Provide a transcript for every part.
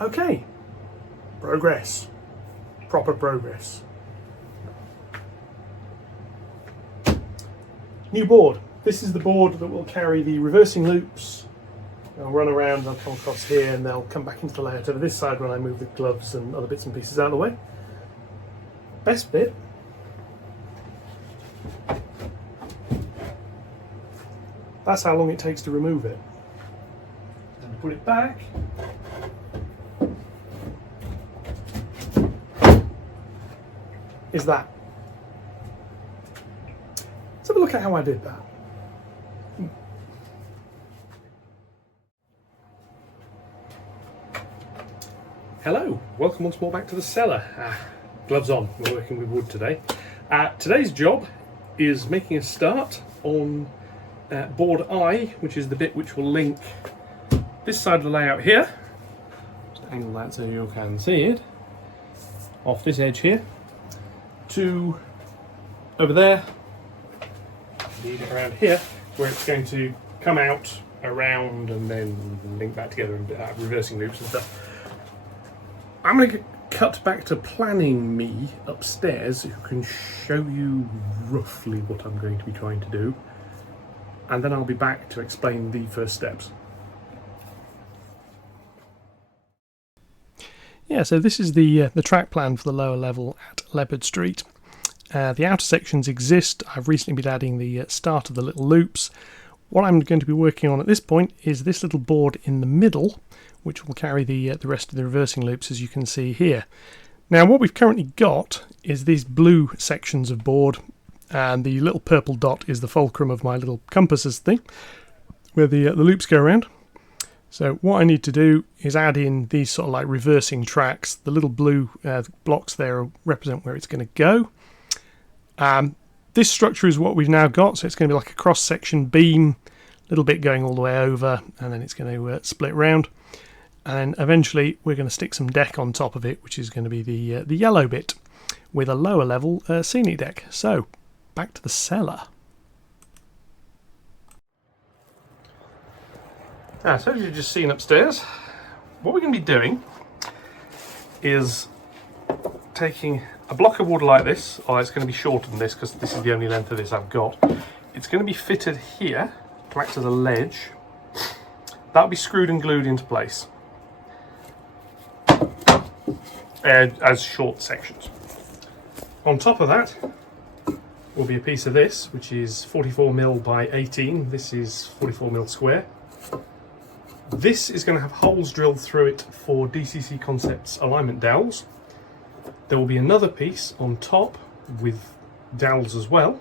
Okay, progress, proper progress. New board. This is the board that will carry the reversing loops. They'll run around, they'll come across here, and they'll come back into the layout over this side when I move the gloves and other bits and pieces out of the way. Best bit, that's how long it takes to remove it. And put it back. Is that. Let's have a look at how I did that. Hello, welcome once more back to the cellar. Gloves on, we're working with wood today. Today's job is making a start on board I, which is the bit which will link this side of the layout here. Just angle that so you can see it. Off this edge here to over there, lead it around here, where it's going to come out around and then link that together and reversing loops and stuff. I'm going to cut back to planning me upstairs, who can show you roughly what I'm going to be trying to do, and then I'll be back to explain the first steps. Yeah, so this is the track plan for the lower level at Leopard Street. The outer sections exist. I've recently been adding the start of the little loops. What I'm going to be working on at this point is this little board in the middle, which will carry the rest of the reversing loops, as you can see here. Now, what we've currently got is these blue sections of board, and the little purple dot is the fulcrum of my little compasses thing, where the loops go around. So what I need to do is add in these sort of like reversing tracks. The little blue blocks there represent where it's going to go. This structure is what we've now got, so it's going to be like a cross-section beam, a little bit going all the way over, and then it's going to split round. And eventually we're going to stick some deck on top of it, which is going to be the yellow bit, with a lower level scenic deck. So, back to the cellar. So as you've just seen upstairs, what we're going to be doing is taking a block of wood like this. Oh, it's going to be shorter than this because this is the only length of this I've got. It's going to be fitted here to act as a ledge. That'll be screwed and glued into place as short sections. On top of that will be a piece of this, which is 44mm by 18. This is 44mm square. This is going to have holes drilled through it for DCC Concepts alignment dowels. There will be another piece on top with dowels as well,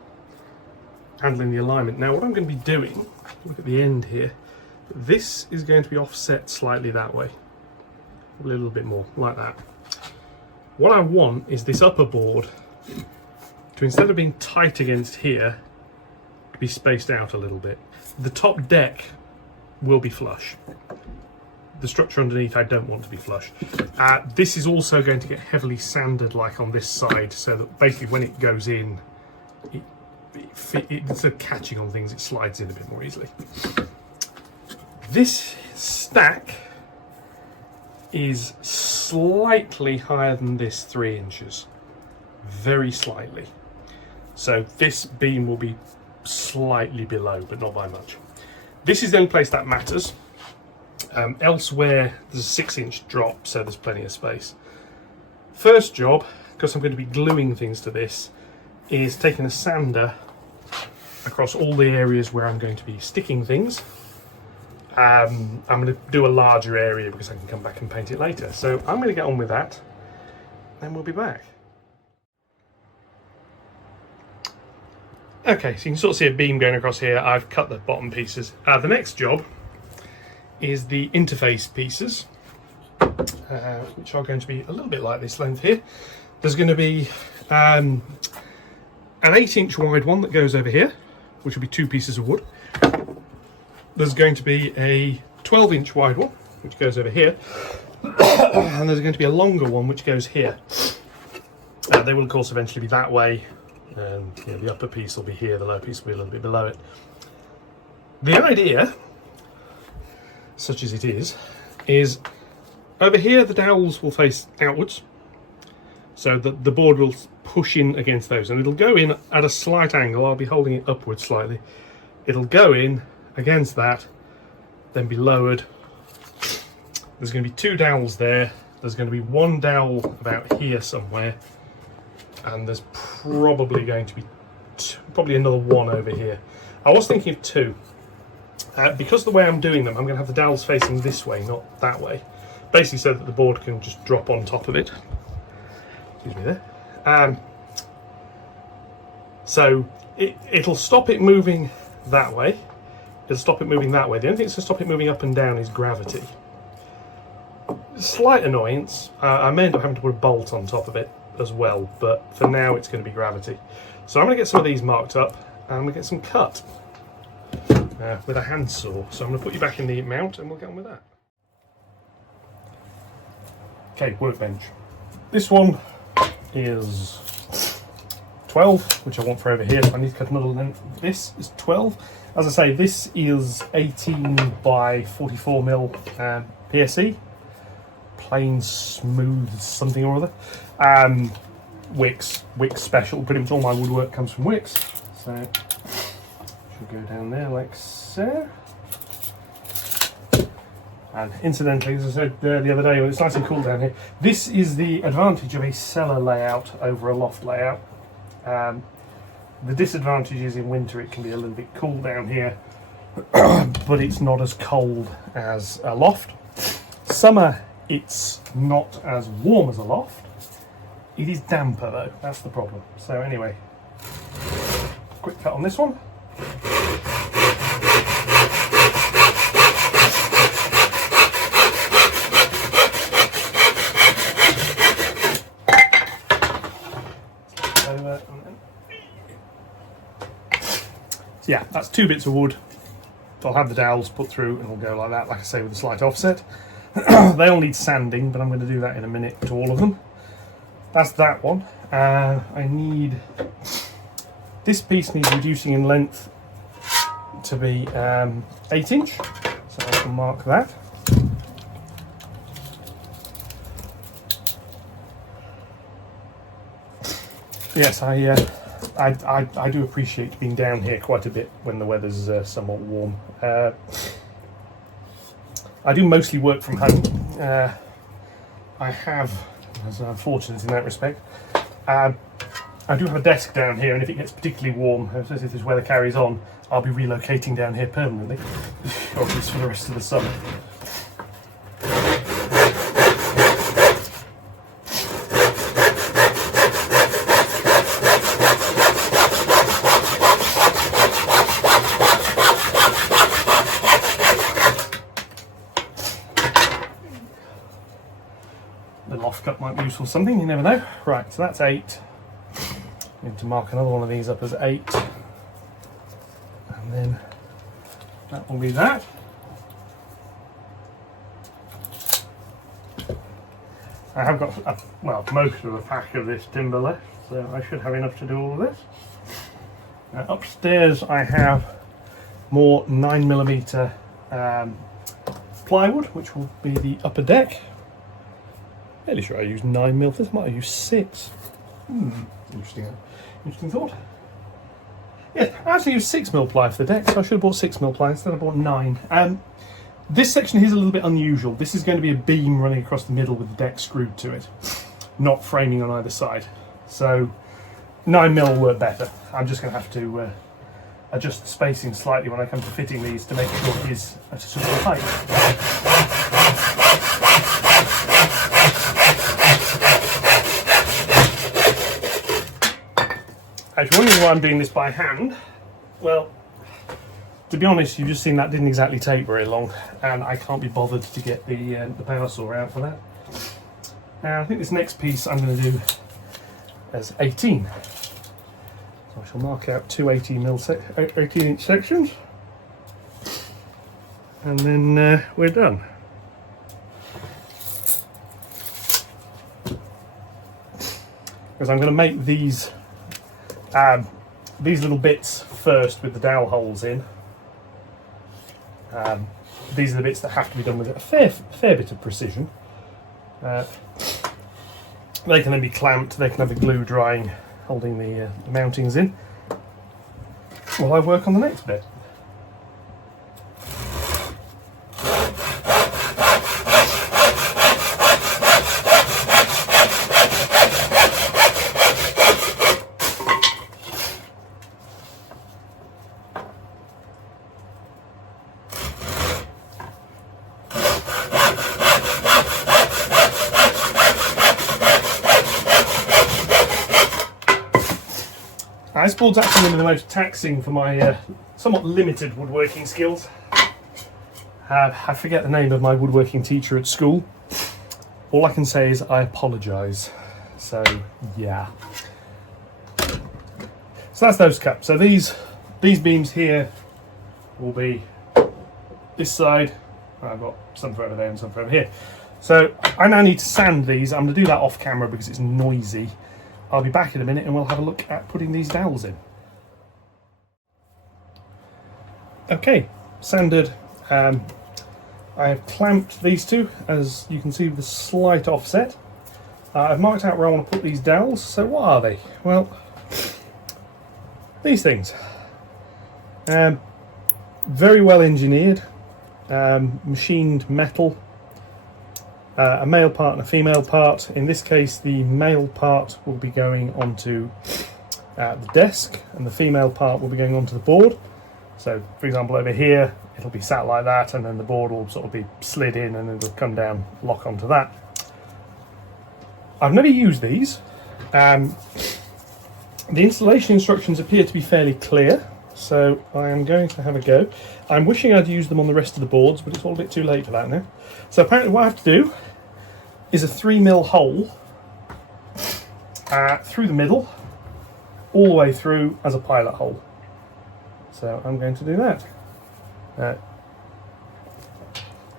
handling the alignment. Now what I'm going to be doing, look at the end here, this is going to be offset slightly that way, a little bit more, like that. What I want is this upper board to, instead of being tight against here, be spaced out a little bit. The top deck will be flush. The structure underneath I don't want to be flush. This is also going to get heavily sanded like on this side, so that basically when it goes in, instead of catching on things, it slides in a bit more easily. This stack is slightly higher than this 3 inches, very slightly. So this beam will be slightly below, but not by much. This is the only place that matters. Elsewhere there's a 6-inch drop, so there's plenty of space. First job, because I'm going to be gluing things to this, is taking a sander across all the areas where I'm going to be sticking things. I'm going to do a larger area because I can come back and paint it later. So I'm going to get on with that, and we'll be back. Okay, so you can sort of see a beam going across here. I've cut the bottom pieces. The next job is the interface pieces, which are going to be a little bit like this length here. There's going to be an 8-inch wide one that goes over here, which will be 2 pieces of wood. There's going to be a 12-inch wide one, which goes over here, and there's going to be a longer one which goes here. They will of course eventually be that way, and the upper piece will be here, the lower piece will be a little bit below it. The idea, such as it is over here the dowels will face outwards, so that the board will push in against those, and it'll go in at a slight angle. I'll be holding it upwards slightly. It'll go in against that, then be lowered. There's going to be 2 dowels there. There's going to be 1 dowel about here somewhere, and there's probably going to be another 1 over here. I was thinking of 2. Because the way I'm doing them, I'm going to have the dowels facing this way, not that way. Basically so that the board can just drop on top of it. Excuse me there. So it'll stop it moving that way. It'll stop it moving that way. The only thing that's going to stop it moving up and down is gravity. Slight annoyance. I may end up having to put a bolt on top of it as well, but for now it's going to be gravity. So I'm going to get some of these marked up, and I'm going to get some cut with a handsaw. So I'm going to put you back in the mount and we'll get on with that. Okay, workbench. This one is 12, which I want for over here, so I need to cut another length. This is 12. As I say, this is 18 by 44 mil PSE, plain smooth something or other. Wicks special. Pretty much all my woodwork comes from Wicks, so should go down there like so. And incidentally, as I said the other day, when it's nice and cool down here, this is the advantage of a cellar layout over a loft layout. The disadvantage is in winter it can be a little bit cool down here, but it's not as cold as a loft. Summer, it's not as warm as a loft. It is damper though, that's the problem. So anyway, quick cut on this one. So yeah, that's 2 bits of wood. I'll have the dowels put through and it'll go like that, like I say, with a slight offset. They all need sanding, but I'm going to do that in a minute to all of them. That's that one. I need... This piece needs reducing in length to be 8 inch, so I can mark that. Yes, I do appreciate being down here quite a bit when the weather's somewhat warm. I do mostly work from home. I have, as I'm fortunate in that respect, I do have a desk down here, and if it gets particularly warm, if this weather carries on, I'll be relocating down here permanently, or at least for the rest of the summer. The loft cut might be useful for something, you never know. Right, so that's 8. Need to mark another one of these up as 8. And then that will be that. I have got, well, most of a pack of this timber left, so I should have enough to do all of this. Upstairs I have more 9mm plywood, which will be the upper deck. Fairly sure I used 9mm. This might have used 6. Interesting thought. Yeah, I actually used 6mm ply for the deck, so I should have bought 6mm ply instead. I bought 9. This section here is a little bit unusual. This is going to be a beam running across the middle with the deck screwed to it, not framing on either side. So 9mm will work better. I'm just going to have to adjust the spacing slightly when I come to fitting these to make sure it is at a suitable height. If you're wondering why I'm doing this by hand, well, to be honest, you've just seen that didn't exactly take very long, and I can't be bothered to get the power saw out for that. Now, I think this next piece I'm going to do as 18. So I shall mark out 2 18-inch sections, and then we're done. Because I'm going to make these little bits first with the dowel holes in. These are the bits that have to be done with a fair bit of precision. They can then be clamped, they can have the glue drying, holding the mountings in, while I work on the next bit. This board's actually one of the most taxing for my somewhat limited woodworking skills. I forget the name of my woodworking teacher at school. All I can say is I apologise. So yeah. So that's those cups. So these beams here will be this side. I've got some for over there and some for over here. So I now need to sand these. I'm going to do that off camera because it's noisy. I'll be back in a minute and we'll have a look at putting these dowels in. Okay, sanded. I have clamped these two, as you can see, with a slight offset. I've marked out where I want to put these dowels. So what are they? Well, these things. Very well engineered, machined metal. A male part and a female part. In this case, the male part will be going onto the desk and the female part will be going onto the board. So, for example, over here, it'll be sat like that, and then the board will sort of be slid in and it'll come down, lock onto that. I've never used these. The installation instructions appear to be fairly clear, so I am going to have a go. I'm wishing I'd used them on the rest of the boards, but it's all a bit too late for that now. So apparently what I have to do is a 3mm hole through the middle, all the way through as a pilot hole. So I'm going to do that.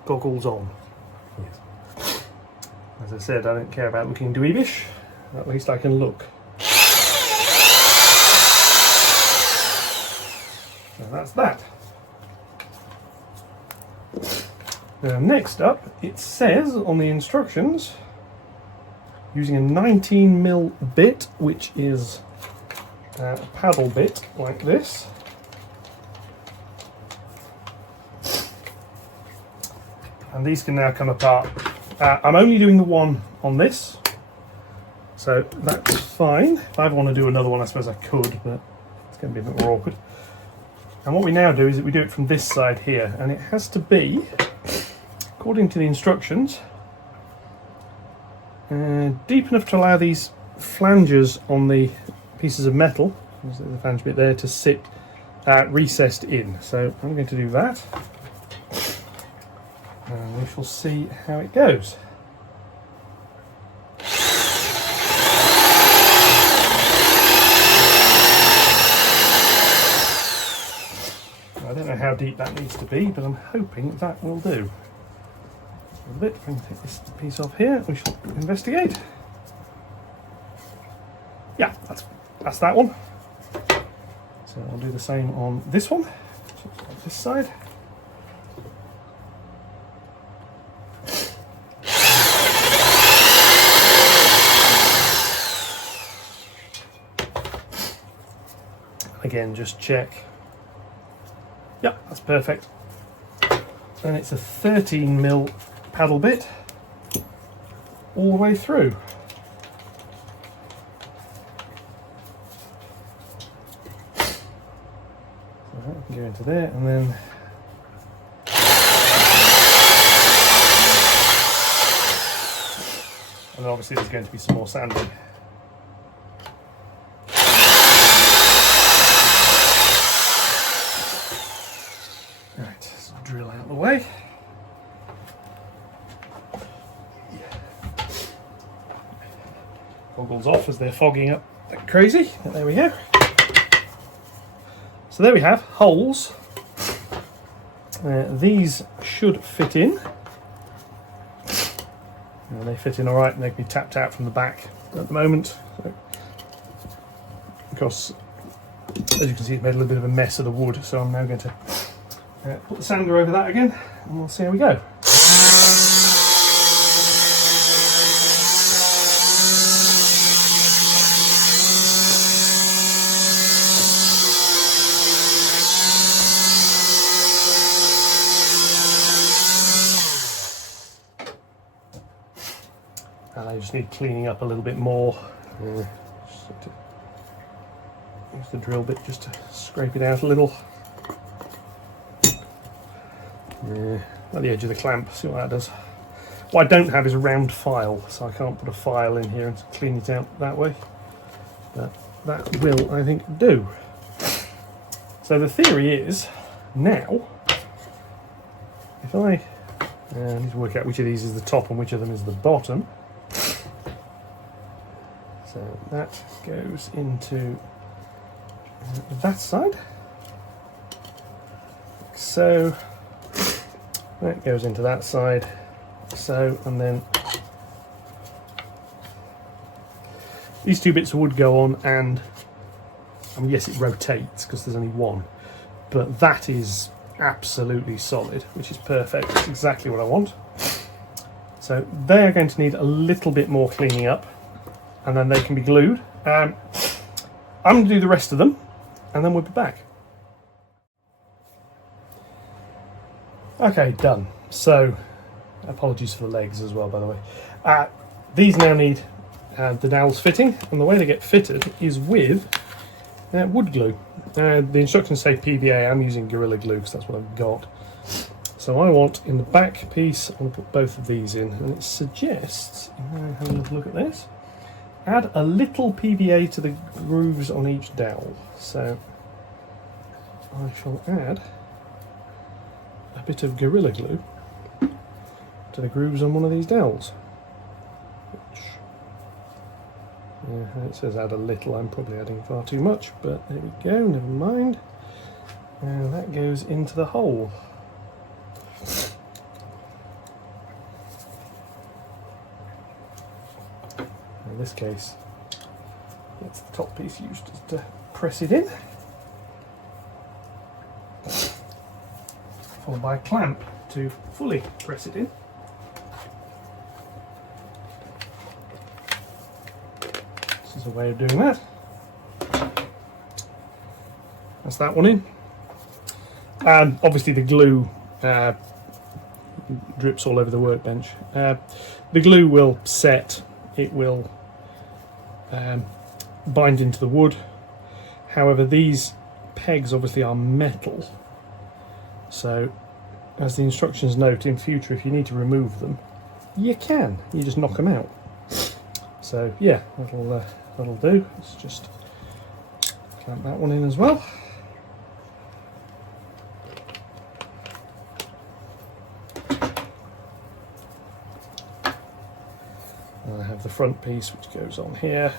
Goggles on. Yes. As I said, I don't care about looking dweebish. At least I can look. So that's that. Now next up, it says on the instructions, using a 19mm bit, which is a paddle bit like this. And these can now come apart. I'm only doing the one on this, so that's fine. If I want to do another one, I suppose I could, but it's going to be a bit more awkward. And what we now do is that we do it from this side here, and it has to be, according to the instructions, deep enough to allow these flanges on the pieces of metal, there's the flange bit there, to sit recessed in. So I'm going to do that, and we shall see how it goes. I don't know how deep that needs to be, but I'm hoping that will do. A bit. I'm going to take this piece off here. We shall investigate. Yeah, that's that one. So I'll do the same on this one. So this side. Again, just check. Yep, that's perfect. And it's a 13mm paddle bit all the way through. So that can go into there, and then obviously there's going to be some more sanding. Drill out the way. Goggles off as they're fogging up like crazy, but there we go. So there we have holes. These should fit in. And they fit in alright, and they can be tapped out from the back at the moment. So, of course, as you can see, it's made a little bit of a mess of the wood, so I'm now going to put the sander over that again, and we'll see how we go. and I just need cleaning up a little bit more. Just need to use the drill bit just to scrape it out a little. At the edge of the clamp, see what that does. What I don't have is a round file, so I can't put a file in here and clean it out that way. But that will, I think, do. So the theory is, now, if I need to work out which of these is the top and which of them is the bottom. So that goes into that side. Like so. That goes into that side. So, and then these two bits of wood go on, and yes, it rotates because there's only one, but that is absolutely solid, which is perfect. It's exactly what I want. So they are going to need a little bit more cleaning up, and then they can be glued. I'm going to do the rest of them, and then we'll be back. Okay, done. So, apologies for the legs as well, by the way. These now need the dowels fitting, and the way they get fitted is with wood glue. The instructions say PVA. I'm using Gorilla Glue because that's what I've got. So I want, in the back piece, I want to put both of these in, and it suggests, have a little look at this, add a little PVA to the grooves on each dowel. So I shall add a bit of Gorilla Glue to the grooves on one of these dowels. Which, it says add a little, I'm probably adding far too much, but there we go, never mind. And that goes into the hole. In this case, it's the top piece used to press it in, followed by a clamp to fully press it in. This is a way of doing that. That's that one in. And obviously the glue drips all over the workbench. The glue will set, it will bind into the wood. However, these pegs obviously are metal, so as the instructions note, in future if you need to remove them, you can. You just knock them out. So yeah, that'll do. Let's just clamp that one in as well. And I have the front piece which goes on here.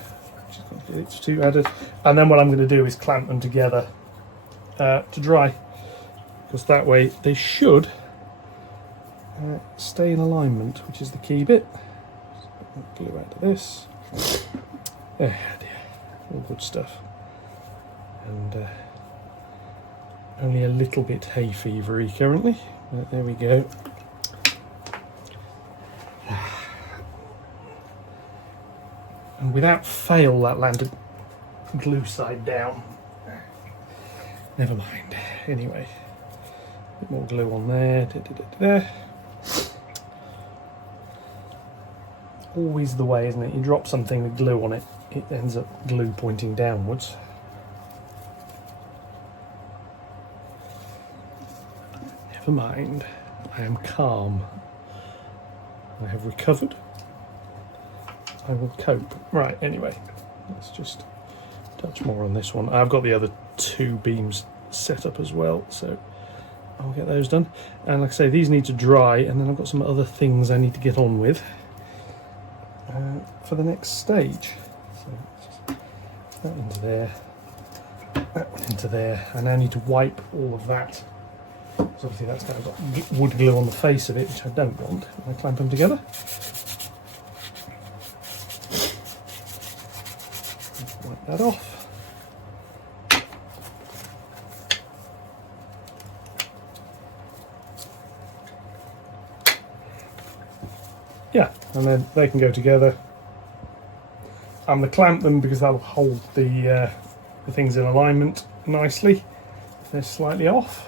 Just going to get its two added, and then what I'm going to do is clamp them together to dry, because that way they should stay in alignment, which is the key bit. Glue out of this. Dear. All good stuff. And only a little bit hay fevery currently. But there we go. And without fail, that landed glue side down. Never mind. Anyway, a bit more glue on there. There. Always the way, isn't it? You drop something with glue on it, it ends up glue pointing downwards. Never mind. I am calm. I have recovered. I will cope. Right, anyway, let's just touch more on this one. I've got the other two beams set up as well, so I'll get those done. And like I say, these need to dry, and then I've got some other things I need to get on with for the next stage. So just that into there, that one into there. I now need to wipe all of that, because obviously that's kind of got wood glue on the face of it, which I don't want. I clamp them together. Wipe that off. Yeah, and then they can go together. I'm going to clamp them because that'll hold the things in alignment nicely. They're slightly off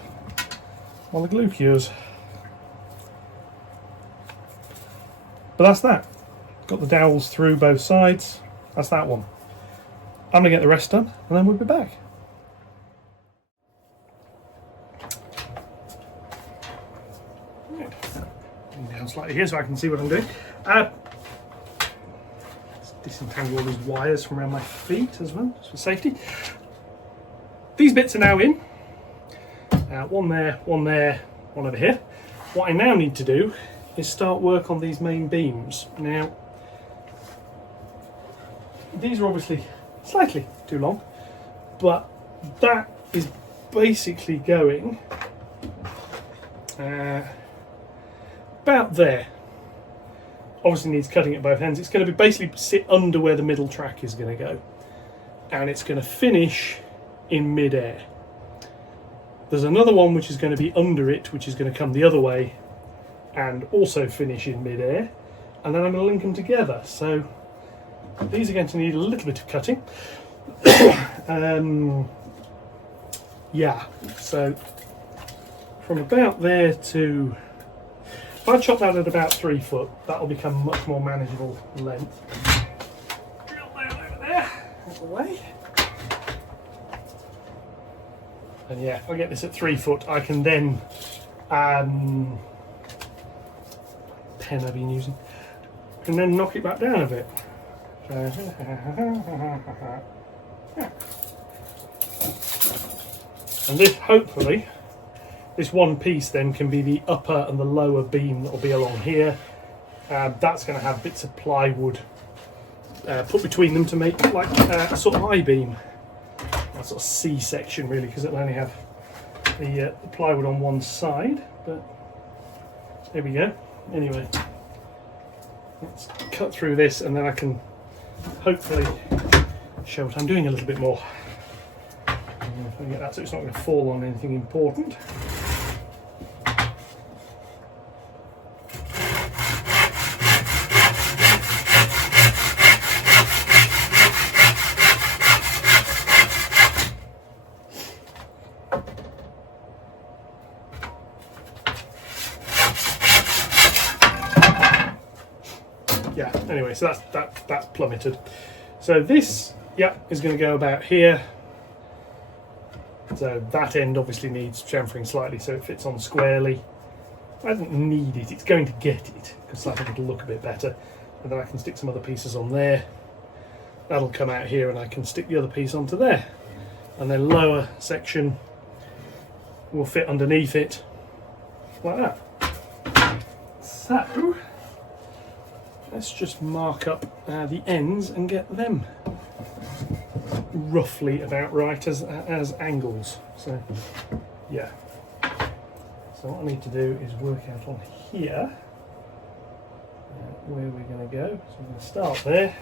while the glue cures. But that's that. Got the dowels through both sides. That's that one. I'm going to get the rest done and then we'll be back. Right. Down slightly here so I can see what I'm doing. Let's disentangle all these wires from around my feet as well, just for safety. These bits are now in. One there, one over here. What I now need to do is start work on these main beams. Now, these are obviously slightly too long, but that is basically going about there. Obviously needs cutting at both ends. It's going to be basically sit under where the middle track is going to go, and it's going to finish in mid-air. There's another one which is going to be under it, which is going to come the other way and also finish in mid-air, and then I'm going to link them together. So these are going to need a little bit of cutting. Yeah, so from about there to, if I chop that at about 3 foot, that will become much more manageable length. Drill down over there, out of the way. And yeah, if I get this at 3 foot, I can then, pen I've been using, and then knock it back down a bit. So, and this, hopefully, this one piece then can be the upper and the lower beam that will be along here. That's going to have bits of plywood put between them to make like a sort of I-beam, a sort of C section really, because it'll only have the plywood on one side. But there we go. Anyway, let's cut through this and then I can hopefully show what I'm doing a little bit more. If I get that so it's not going to fall on anything important. Yeah, anyway, so that's plummeted. So this, yeah, is going to go about here. So that end obviously needs chamfering slightly so it fits on squarely. I don't need it, it's going to get it, because I think it'll look a bit better. And then I can stick some other pieces on there. That'll come out here and I can stick the other piece onto there. And then lower section will fit underneath it, like that. So, let's just mark up the ends and get them roughly about right as angles. So yeah, so what I need to do is work out on here where we're going to go. So we're going to start there.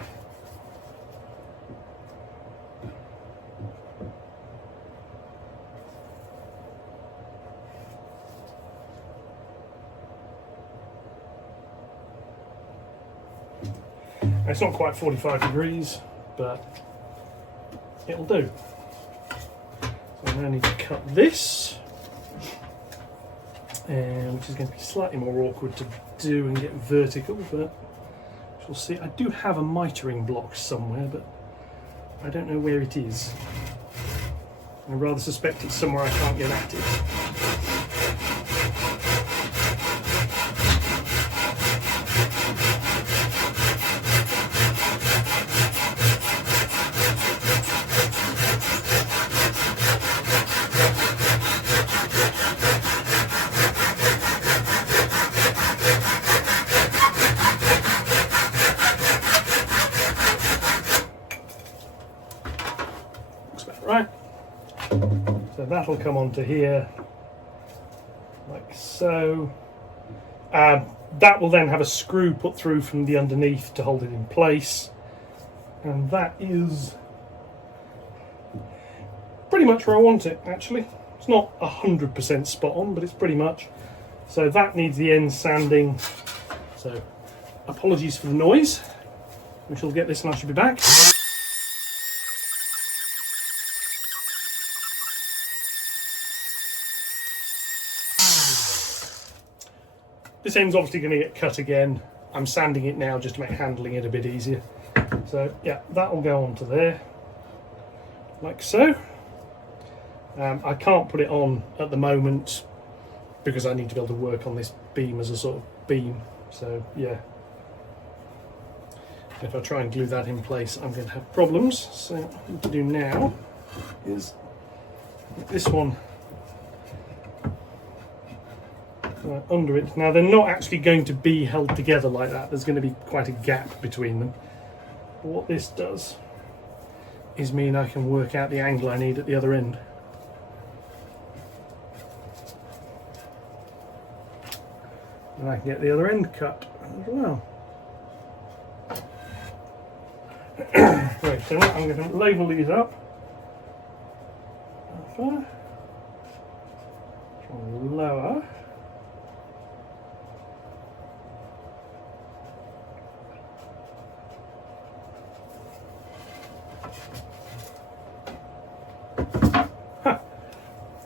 It's not quite 45 degrees, but it'll do. So I now need to cut this, which is going to be slightly more awkward to do and get vertical, but we'll see. I do have a mitering block somewhere, but I don't know where it is. I rather suspect it's somewhere I can't get at it. Right, so that'll come onto here like so. That will then have a screw put through from the underneath to hold it in place, and that is pretty much where I want it. Actually, it's not 100% spot on, but it's pretty much. So that needs the end sanding, so apologies for the noise. We shall get this and I should be back. This end's obviously going to get cut again, I'm sanding it now just to make handling it a bit easier. So yeah, that will go onto there, like so. I can't put it on at the moment because I need to be able to work on this beam as a sort of beam. So yeah, if I try and glue that in place, I'm going to have problems. So what I need to do now is get this one under it. Now they're not actually going to be held together like that. There's going to be quite a gap between them. But what this does is mean I can work out the angle I need at the other end. And I can get the other end cut as well. Right, so I'm going to label these up. From lower. Huh.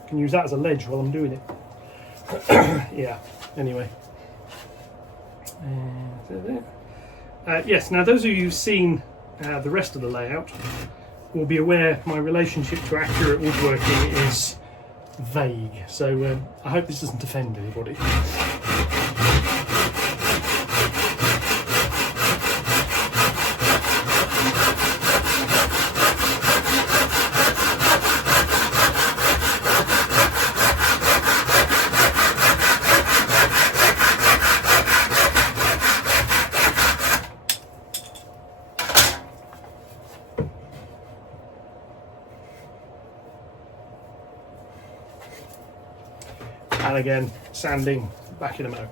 Can use that as a ledge while I'm doing it. Yeah, anyway. Yes, now those of you who've seen the rest of the layout will be aware my relationship to accurate woodworking is vague, so I hope this doesn't offend anybody. And again, sanding back in a mo.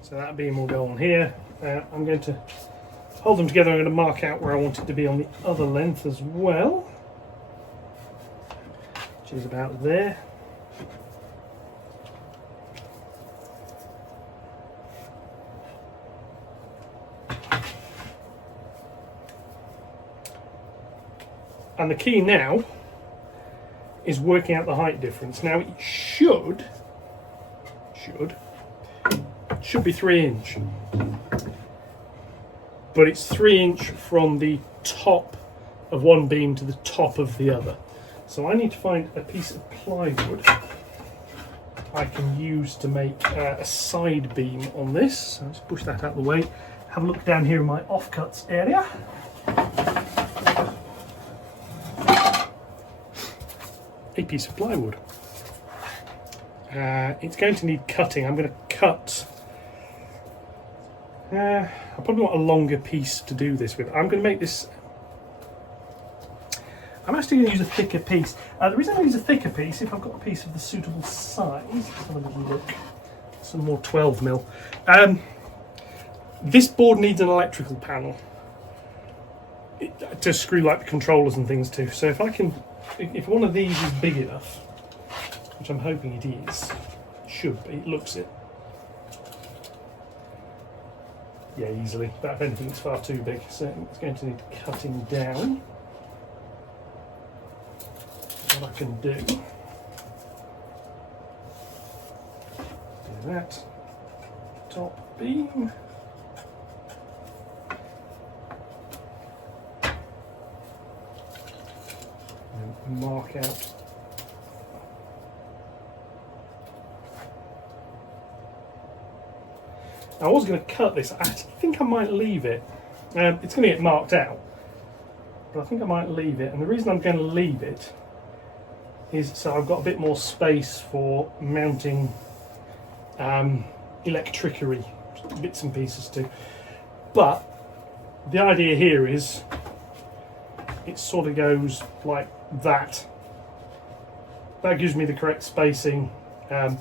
So that beam will go on here. I'm going to hold them together. I'm going to mark out where I want it to be on the other length as well, which is about there. And the key now is working out the height difference. Now it should be 3 inch, but it's 3 inch from the top of one beam to the top of the other. So I need to find a piece of plywood I can use to make a side beam on this. So let's push that out of the way. Have a look down here in my offcuts area. A piece of plywood. It's going to need cutting. I'm going to cut. I probably want a longer piece to do this with. I'm going to make this. I'm actually going to use a thicker piece. The reason I use a thicker piece, if I've got a piece of the suitable size, let's have a little look. Some more 12mm. This board needs an electrical panel to screw like the controllers and things to. So if I can. If one of these is big enough, which I'm hoping it is, it should be, it looks it. Yeah, easily. But if anything, it's far too big, so it's going to need cutting down. What I can do that. Top beam. Mark out I was going to cut this. I think I might leave it. It's going to get marked out, but I think I might leave it, and the reason I'm going to leave it is so I've got a bit more space for mounting electricery bits and pieces too. But the idea here is it sort of goes like that. That gives me the correct spacing.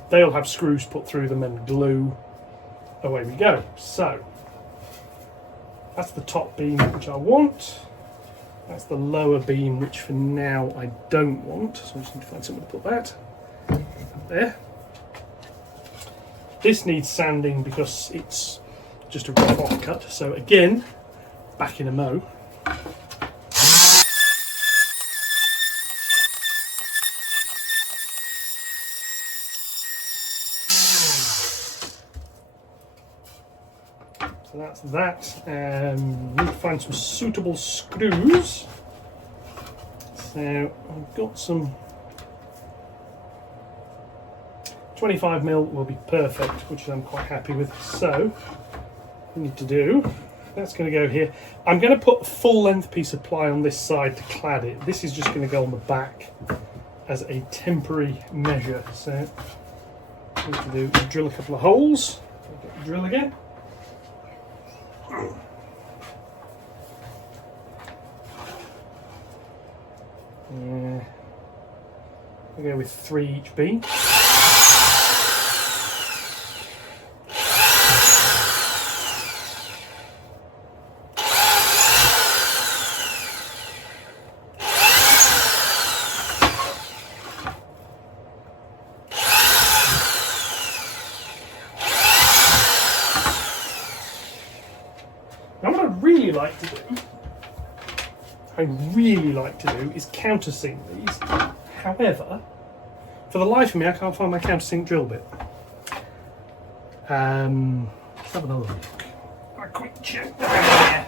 They'll have screws put through them and glue. Away we go. So that's the top beam which I want. That's the lower beam which for now I don't want. So I just need to find somewhere to put that. There. This needs sanding because it's just a rough offcut. So again, back in a mo. So that's that. Need to find some suitable screws. So I've got some 25mm will be perfect, which I'm quite happy with. So what we need to do, that's going to go here. I'm going to put a full length piece of ply on this side to clad it. This is just going to go on the back as a temporary measure. So what we need to do is drill a couple of holes. Drill again. We'll go with 3 each beam. Now what I'd really like to do is countersink these. However, for the life of me, I can't find my countersink drill bit. Let's have another look. A quick check there.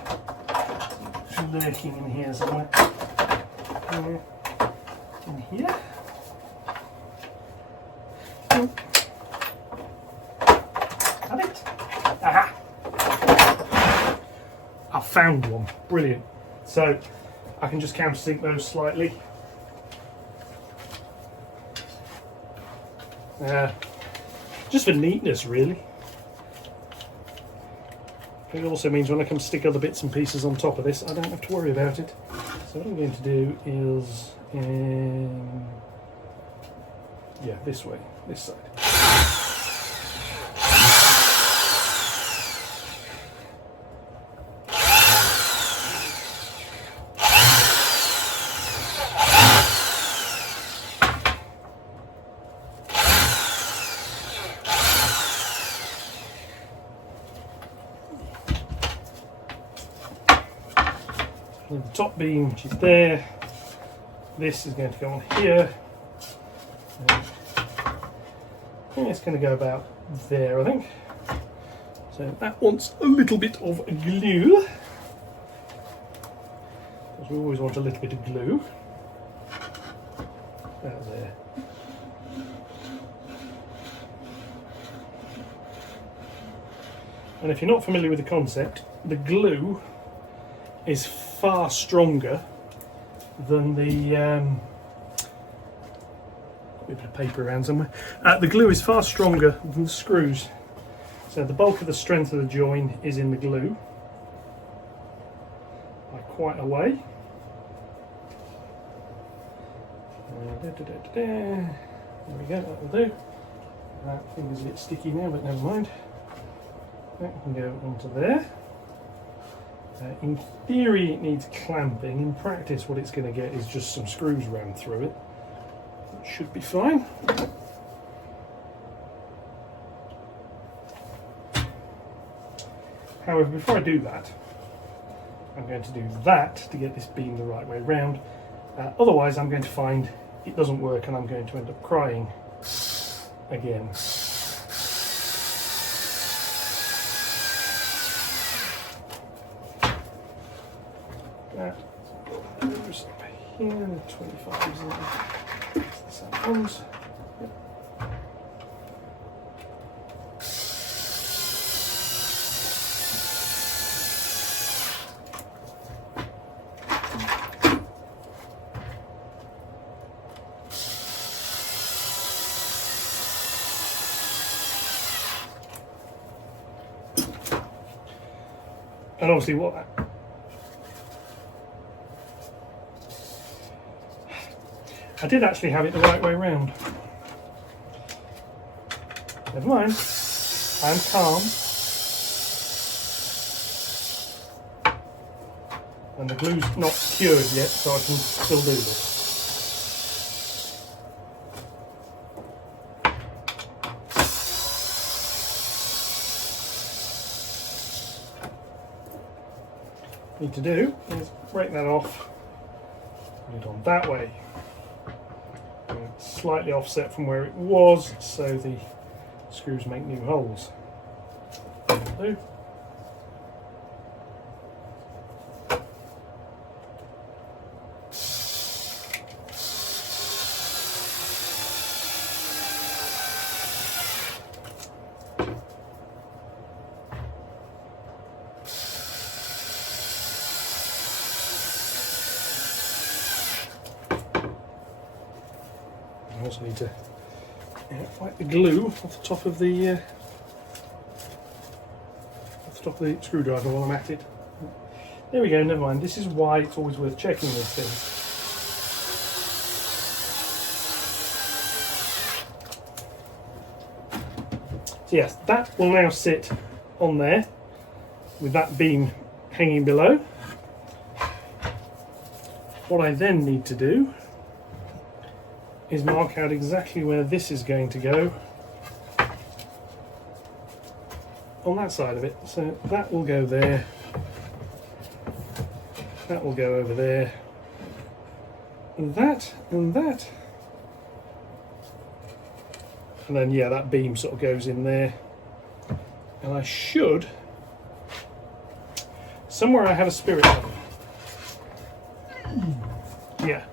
It's lurking in here somewhere. In here. Have it? Aha! I found one. Brilliant. So I can just countersink those slightly. Just for neatness, really. It also means when I come stick other bits and pieces on top of this, I don't have to worry about it. So what I'm going to do is, yeah, this way, this side. The top beam, which is there, this is going to go on here, and it's going to go about there, I think. So that wants a little bit of glue, because we always want a little bit of glue. About there. And if you're not familiar with the concept, the glue is far stronger than the a bit of paper around somewhere. The glue is far stronger than the screws, so the bulk of the strength of the join is in the glue by quite a way. There we go, that will do. That thing is a bit sticky now, but never mind. That can go onto there. In theory it needs clamping. In practice what it's going to get is just some screws rammed through it. It should be fine. However, before I do that, I'm going to do that to get this beam the right way round. Otherwise I'm going to find it doesn't work and I'm going to end up crying again. That goes up here, the 25s in the same ones. Yep. And obviously what I did actually have it the right way round. Never mind. I'm calm. And the glue's not cured yet, so I can still do this. What I need to do is break that off, put it on that way. Slightly offset from where it was, so the screws make new holes. Do. also need to wipe the glue off the top of the screwdriver while I'm at it. There we go, never mind. This is why it's always worth checking these things. So yes, that will now sit on there with that beam hanging below. What I then need to do is mark out exactly where this is going to go on that side of it. So that will go there, that will go over there, and that, and that. And then, yeah, that beam sort of goes in there. And I should, somewhere I have a spirit level. Yeah.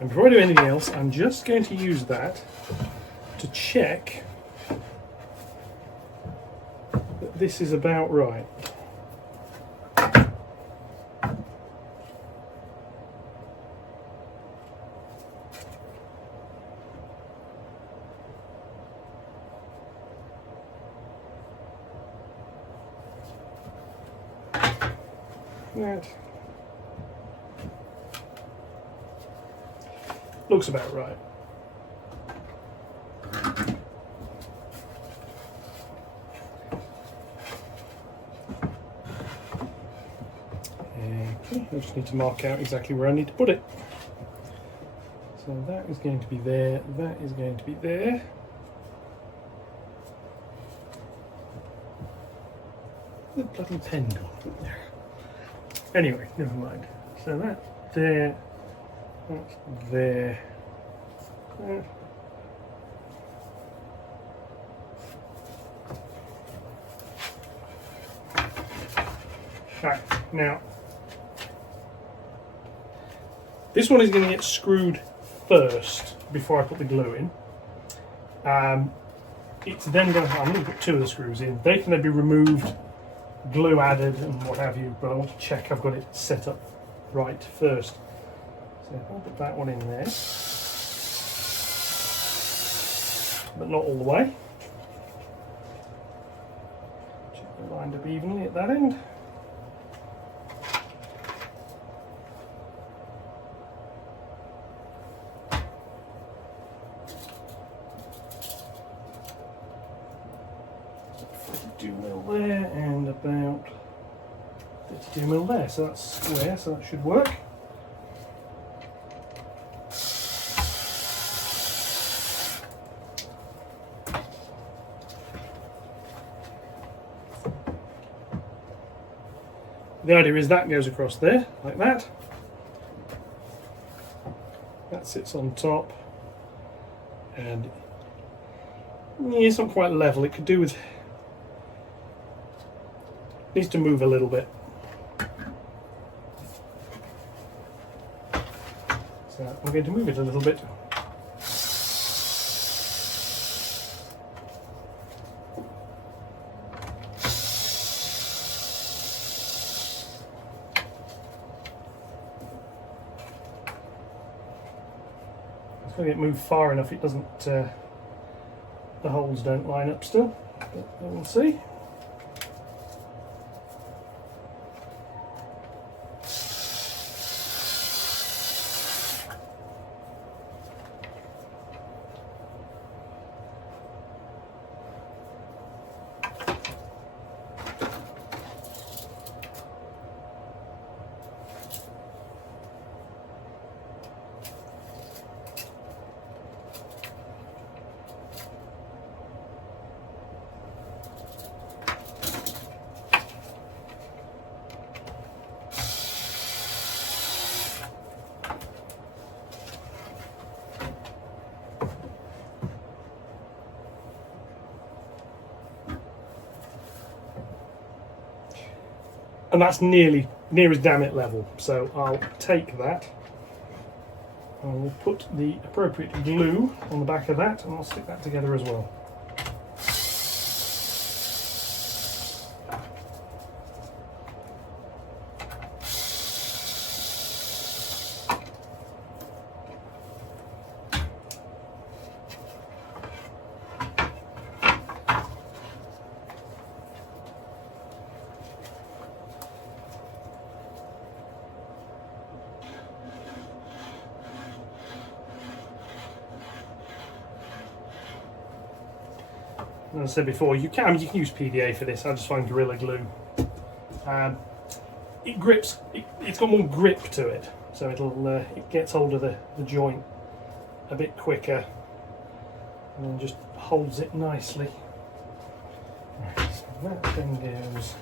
And before I do anything else, I'm just going to use that to check that this is about right. That looks about right. Okay, I just need to mark out exactly where I need to put it. So that is going to be there, that is going to be there. The bloody pen gone. Anyway, never mind. So that there, that's there. Right, now this one is going to get screwed first before I put the glue in. It's then going to, I'm going to put two of the screws in. They can then be removed, glue added and what have you, but I want to check I've got it set up right first. So I'll put that one in there, but not all the way. Check it lined up evenly at that end. There and about 32mm there, so that's square, so that should work. The idea is that goes across there, like that. That sits on top, and yeah, it's not quite level. It could do with, needs to move a little bit. So I'm going to move it a little bit. It's going to get moved far enough it doesn't, the holes don't line up still, but we'll see. And that's near as damn it level. So I'll take that, and we'll put the appropriate glue on the back of that, and I'll stick that together as well. As I said before, you can use PVA for this. I just find Gorilla Glue. It grips. It's got more grip to it, so it gets hold of the joint a bit quicker, and then just holds it nicely. Right, so that then goes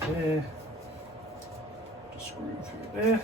there. Just screw through there.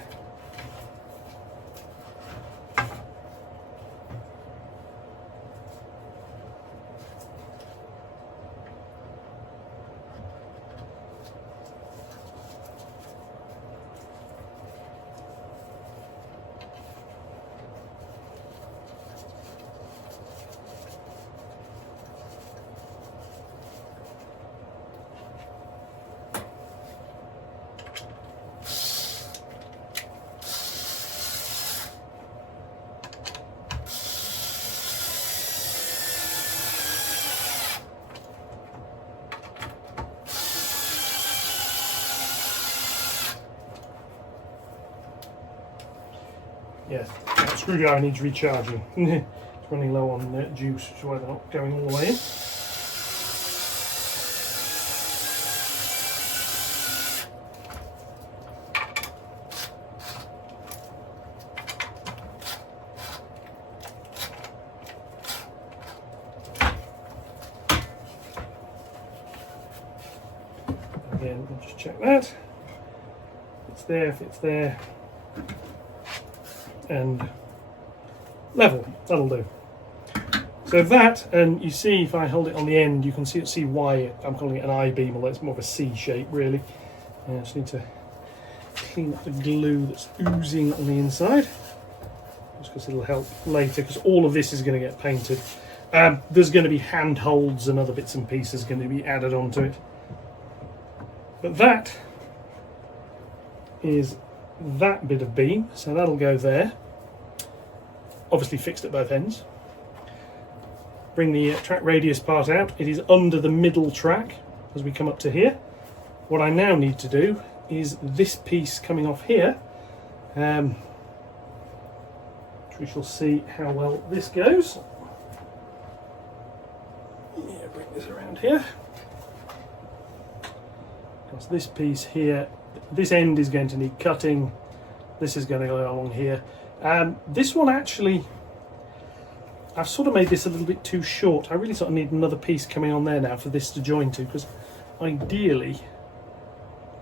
Yes, that screwdriver needs recharging. It's running low on juice, which is why they're not going all the way in. Again, we'll just check that. It's there, if it's there. And level, that'll do. So that, and you see if I hold it on the end, you can see why I'm calling it an I-beam, although it's more of a C shape really. I just need to clean up the glue that's oozing on the inside, just because it'll help later, because all of this is going to get painted. There's going to be handholds and other bits and pieces going to be added onto it. But that is that bit of beam, so that'll go there, obviously fixed at both ends. Bring the track radius part out. It is under the middle track as we come up to here. What I now need to do is this piece coming off here, which we shall see how well this goes. Yeah, bring this around here, because this piece here, this end is going to need cutting. This is going to go along here. This one actually, I've sort of made this a little bit too short. I really sort of need another piece coming on there now for this to join to, because ideally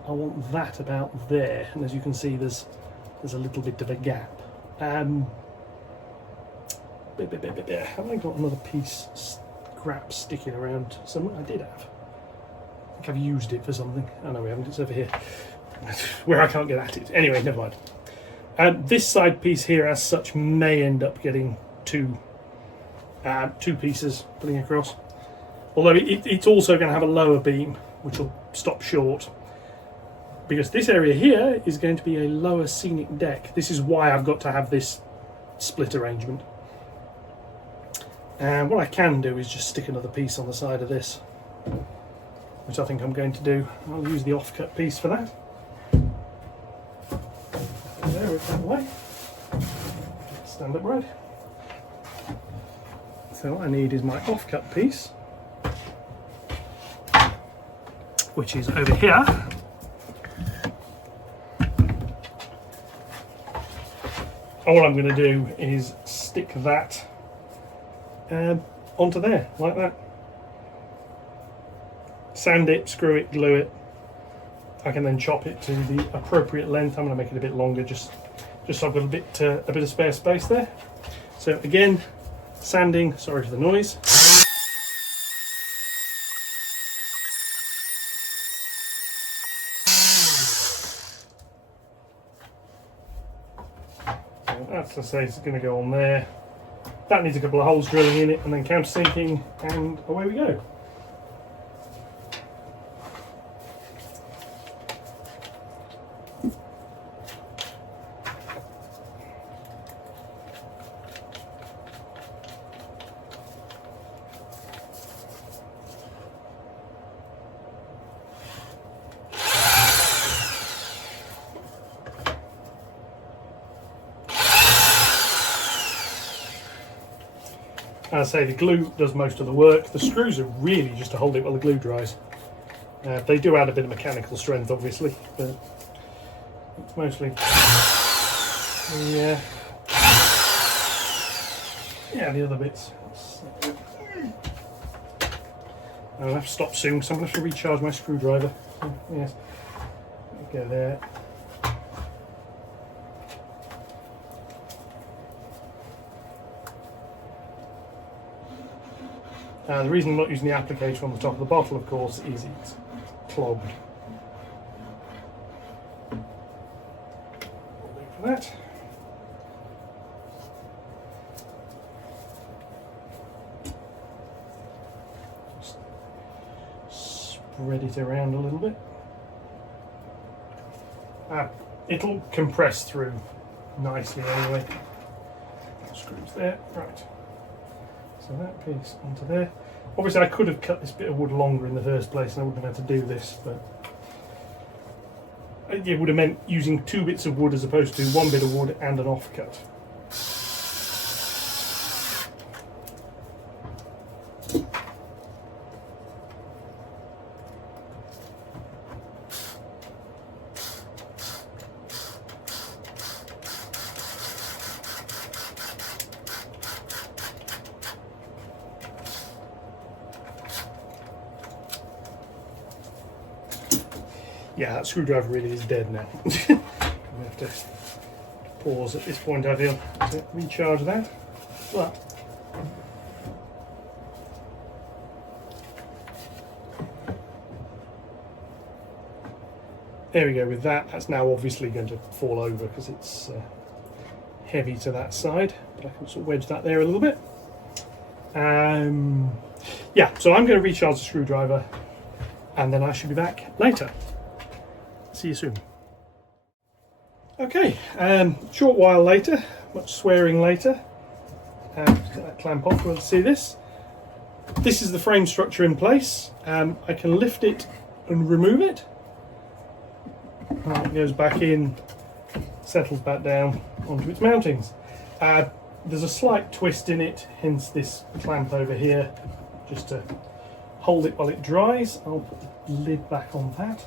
I want that about there. And as you can see, there's a little bit of a gap. Have I got another piece scrap sticking around somewhere? I did have. I think I've used it for something. Oh no, we haven't. It's over here, where I can't get at it. Anyway, never mind. This side piece here as such may end up getting two pieces putting across, although it's also going to have a lower beam which will stop short, because this area here is going to be a lower scenic deck. This is why I've got to have this split arrangement. And what I can do is just stick another piece on the side of this, which I think I'm going to do. I'll use the offcut piece for that. There, it's that way. Stand up right. So what I need is my offcut piece, which is over here. And what I'm going to do is stick that onto there, like that. Sand it, screw it, glue it. I can then chop it to the appropriate length. I'm going to make it a bit longer, just so I've got a bit of spare space there. So again, sanding. Sorry for the noise. So that's, I say, it's going to go on there. That needs a couple of holes drilling in it, and then countersinking, and away we go. As I say, the glue does most of the work. The screws are really just to hold it while the glue dries. They do add a bit of mechanical strength, obviously, but it's mostly the other bits. I'll have to stop soon because I'm going to have to recharge my screwdriver. So, yes, go there. The reason I'm not using the applicator on the top of the bottle, of course, is it's clogged. For that. Just spread it around a little bit. It'll compress through nicely anyway. Screws there, right. So that piece onto there. Obviously I could have cut this bit of wood longer in the first place and I wouldn't have had to do this, but it would have meant using 2 bits of wood as opposed to 1 bit of wood and an offcut. Yeah, that screwdriver really is dead now. We have to pause at this point, I feel, to recharge that. But there we go with that. That's now obviously going to fall over because it's heavy to that side, but I can sort of wedge that there a little bit. Yeah, so I'm going to recharge the screwdriver and then I should be back later. See you soon. Okay, short while later, much swearing later. Get that clamp off, we'll see this. This is the frame structure in place. I can lift it and remove it. It goes back in, settles back down onto its mountings. There's a slight twist in it, hence this clamp over here, just to hold it while it dries. I'll put the lid back on that.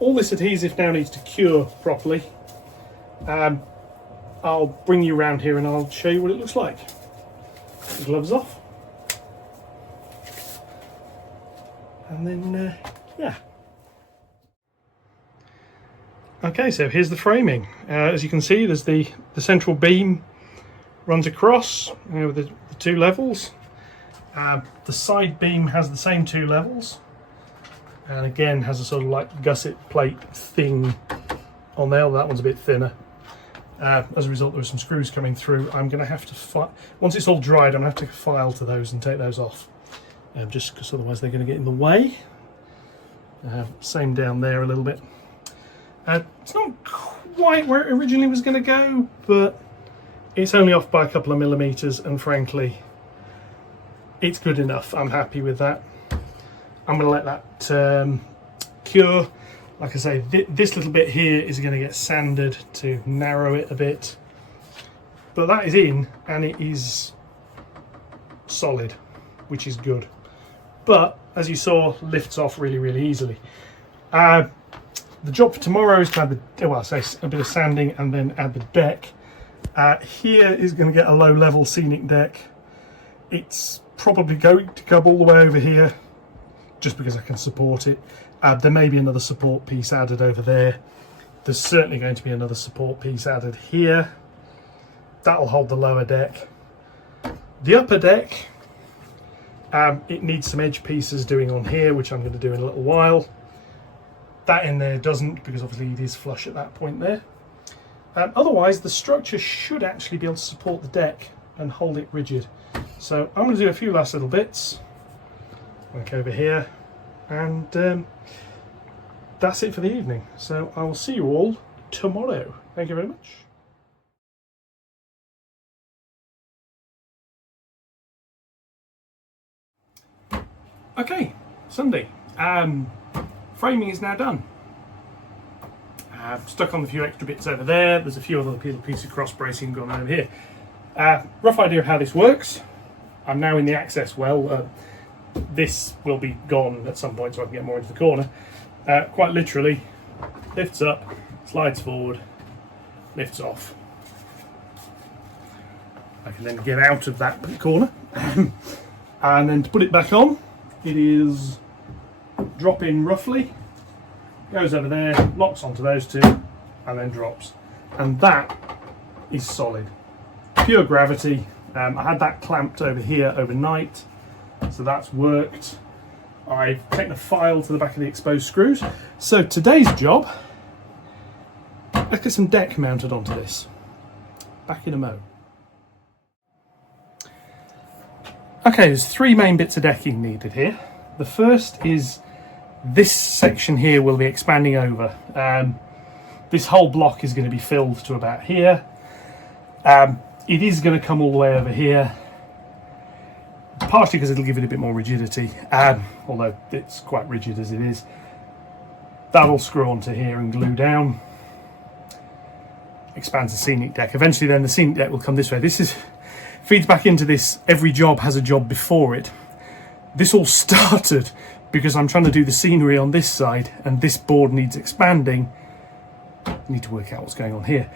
All this adhesive now needs to cure properly. I'll bring you around here and I'll show you what it looks like. Put the gloves off. And then, yeah. Okay, so here's the framing. As you can see, there's the central beam runs across with the 2 levels. The side beam has the same 2 levels. And again has a sort of like gusset plate thing on there. That one's a bit thinner. As a result, there are some screws coming through. I'm going to have to once it's all dried, I'm going to have to file to those and take those off, just because otherwise they're going to get in the way. Same down there a little bit. It's not quite where it originally was going to go, but it's only off by a couple of millimeters, and frankly, it's good enough. I'm happy with that. I'm going to let that cure. Like I say, this little bit here is going to get sanded to narrow it a bit. But that is in, and it is solid, which is good. But, as you saw, lifts off really, really easily. The job for tomorrow is to add a bit of sanding and then add the deck. Here is going to get a low-level scenic deck. It's probably going to come all the way over here, just because I can support it. There may be another support piece added over there. There's certainly going to be another support piece added here. That'll hold the lower deck. The upper deck, it needs some edge pieces doing on here, which I'm going to do in a little while. That in there doesn't, because obviously it is flush at that point there. Otherwise, the structure should actually be able to support the deck and hold it rigid. So I'm going to do a few last little bits. Back over here, and that's it for the evening. So I will see you all tomorrow. Thank you very much. Okay, Sunday. Framing is now done. I've stuck on a few extra bits over there. There's a few other pieces of cross bracing going on over here. Rough idea of how this works. I'm now in the access well. This will be gone at some point so I can get more into the corner. Quite literally, lifts up, slides forward, lifts off. I can then get out of that corner. And then to put it back on, it is drop in roughly, goes over there, locks onto those two, and then drops. And that is solid. Pure gravity. I had that clamped over here overnight, so that's worked. I've taken a file to the back of the exposed screws. So today's job, let's get some deck mounted onto this. Back in a mo. Okay, there's three main bits of decking needed here. The first is this section here will be expanding over. This whole block is going to be filled to about here. It is going to come all the way over here, partially because it'll give it a bit more rigidity, although it's quite rigid as it is. That'll screw onto here and glue down. Expands the scenic deck. Eventually then the scenic deck will come this way. This feeds back into this, every job has a job before it. This all started because I'm trying to do the scenery on this side and this board needs expanding. I need to work out what's going on here.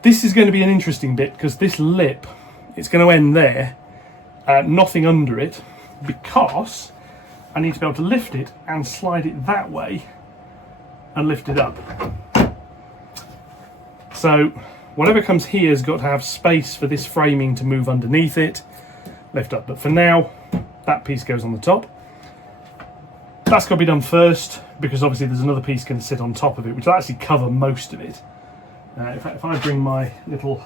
This is going to be an interesting bit because this lip, it's going to end there, nothing under it, because I need to be able to lift it and slide it that way and lift it up. So whatever comes here has got to have space for this framing to move underneath it, lift up. But for now, that piece goes on the top. That's got to be done first because obviously there's another piece going to sit on top of it, which will actually cover most of it. In fact, if I bring my little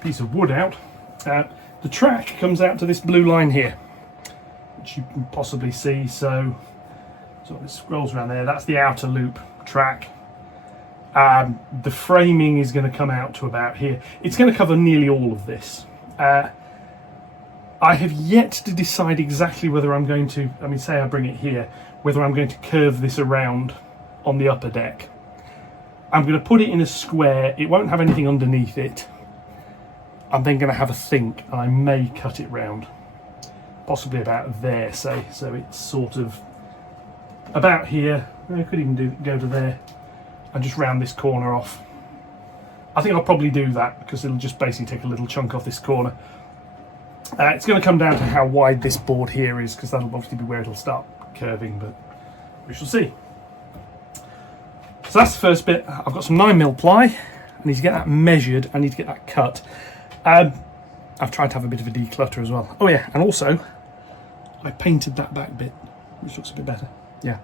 piece of wood out, the track comes out to this blue line here, which you can possibly see. So it scrolls around there. That's the outer loop track. The framing is going to come out to about here. It's going to cover nearly all of this. I have yet to decide exactly whether I'm going to, say I bring it here, whether I'm going to curve this around on the upper deck. I'm going to put it in a square. It won't have anything underneath it. I'm then going to have a think. I may cut it round, possibly about there, say. So it's sort of about here. I could even go to there and just round this corner off. I think I'll probably do that because it'll just basically take a little chunk off this corner. It's going to come down to how wide this board here is because that'll obviously be where it'll start curving, but we shall see. So that's the first bit. I've got some 9mm ply. I need to get that measured. I need to get that cut. I've tried to have a bit of a declutter as well. Oh yeah, and also I painted that back bit, which looks a bit better. Yeah.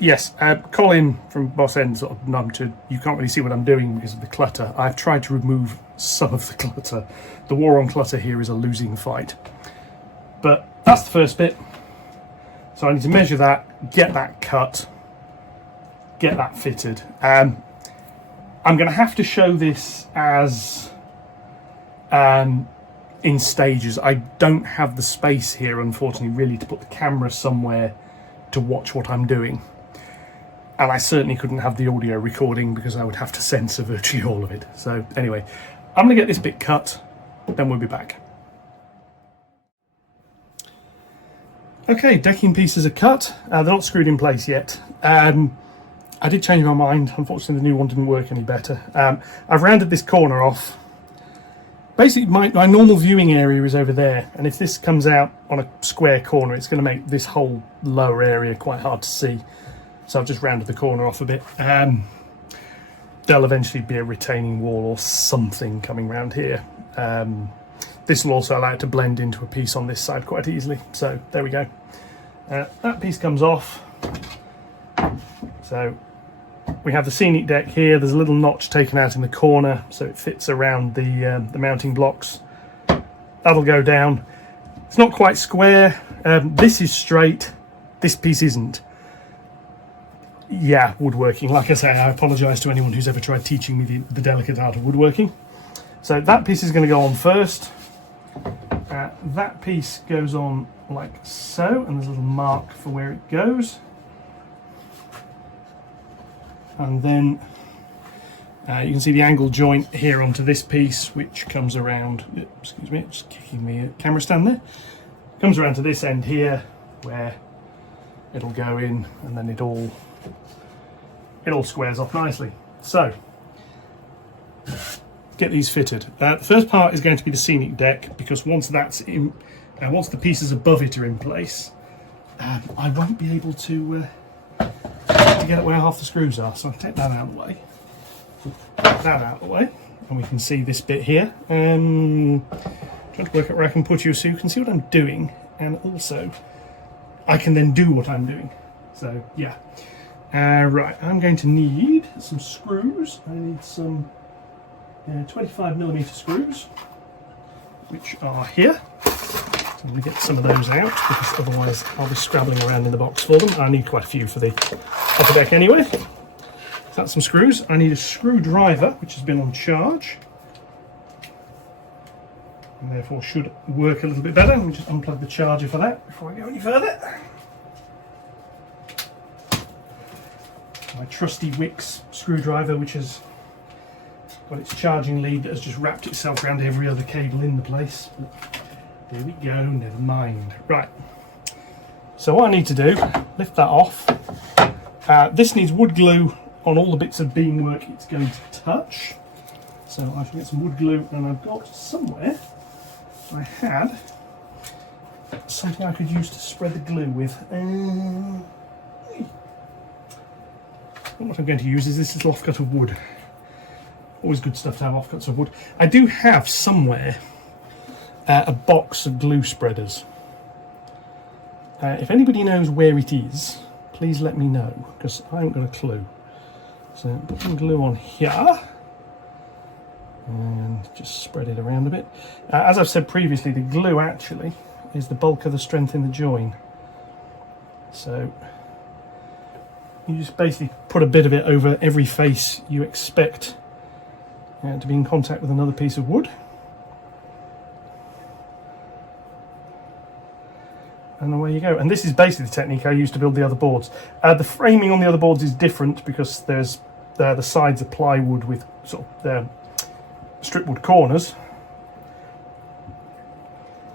Yes, Colin from Boss End sort of nubbed to, you can't really see what I'm doing because of the clutter. I've tried to remove some of the clutter. The war on clutter here is a losing fight. But that's the first bit. So I need to measure that, get that cut, get that fitted. I'm going to have to show this as in stages. I don't have the space here, unfortunately, really to put the camera somewhere to watch what I'm doing, and I certainly couldn't have the audio recording because I would have to censor virtually all of it. So anyway, I'm gonna get this bit cut, then we'll be back. Okay, decking pieces are cut. They're not screwed in place yet. I did change my mind. Unfortunately, the new one didn't work any better. I've rounded this corner off. Basically, my normal viewing area is over there, and if this comes out on a square corner, it's going to make this whole lower area quite hard to see. So I've just rounded the corner off a bit. There'll eventually be a retaining wall or something coming around here. This will also allow it to blend into a piece on this side quite easily. So there we go. That piece comes off. So we have the scenic deck here. There's a little notch taken out in the corner so it fits around the mounting blocks. That'll go down. It's not quite square. This is straight. This piece isn't. Yeah, woodworking. Like I say, I apologise to anyone who's ever tried teaching me the delicate art of woodworking. So that piece is going to go on first. That piece goes on like so, and there's a little mark for where it goes. And then You can see the angle joint here onto this piece, which comes around, excuse me, just kicking the camera stand there, comes around to this end here where it'll go in, and then it all squares off nicely. So get these fitted. The first part is going to be the scenic deck, because once that's in, once the pieces above it are in place, I won't be able to get it where half the screws are. So I'll take that out of the way. That out of the way, and we can see this bit here. Trying to work out where I can put you so you can see what I'm doing, and also I can then do what I'm doing. So yeah, right. I'm going to need some screws. I need some 25mm screws, which are here. So I'm going to get some of those out, because otherwise I'll be scrabbling around in the box for them. I need quite a few for the upper deck anyway. So that's some screws. I need a screwdriver, which has been on charge, and therefore should work a little bit better. Let me just unplug the charger for that before I go any further. My trusty Wix screwdriver, which has got its charging lead that has just wrapped itself around every other cable in the place. But there we go, never mind. Right, so what I need to do, lift that off. This needs wood glue on all the bits of beamwork it's going to touch. So I should get some wood glue, and I've got somewhere, I had something I could use to spread the glue with. What I'm going to use is this little offcut of wood. Always good stuff to have offcuts of wood. I do have somewhere a box of glue spreaders. If anybody knows where it is, please let me know, because I haven't got a clue. So put some glue on here and just spread it around a bit. As I've said previously, the glue actually is the bulk of the strength in the join. So you just basically put a bit of it over every face you expect to be in contact with another piece of wood. And away you go. And this is basically the technique I use to build the other boards. The framing on the other boards is different, because there's the sides are plywood with sort of stripwood corners.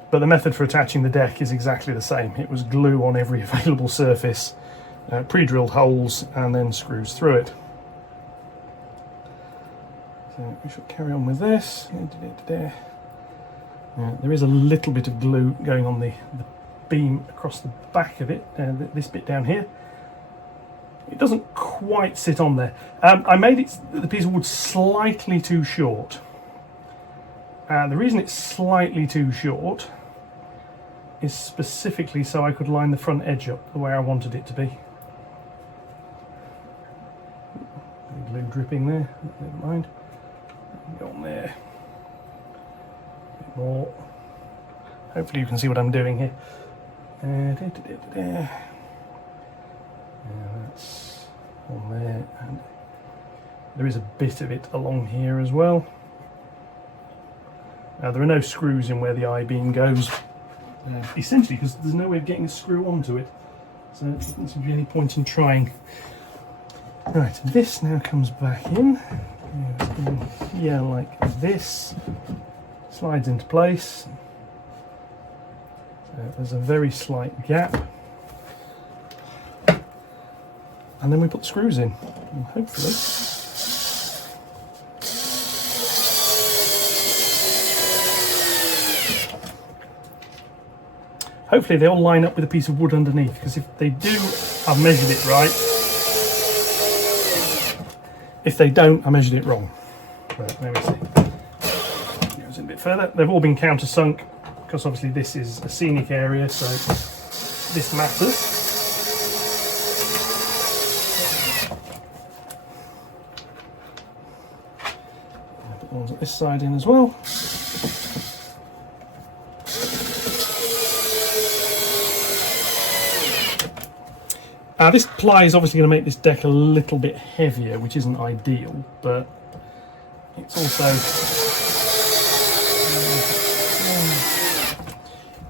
But the method for attaching the deck is exactly the same. It was glue on every available surface, pre-drilled holes, and then screws through it. So we shall carry on with this. There is a little bit of glue going on the beam across the back of it, this bit down here. It doesn't quite sit on there. I made the piece of wood slightly too short. The reason it's slightly too short is specifically so I could line the front edge up the way I wanted it to be. Glue dripping there, never mind. Go on there. A bit more. Hopefully you can see what I'm doing here. That's on there, and there is a bit of it along here as well. Now there are no screws in where the I-beam goes, essentially because there's no way of getting a screw onto it, so there doesn't seem to be any point in trying. Right, this now comes back in here like this, slides into place. There's a very slight gap, and then we put the screws in, and hopefully they all line up with a piece of wood underneath, because if they do, I've measured it right. If they don't, I measured it wrong. Right, there we see. Goes in a bit further. They've all been countersunk, because obviously this is a scenic area, so this matters. Put the ones at this side in as well. This ply is obviously going to make this deck a little bit heavier, which isn't ideal, but it's also...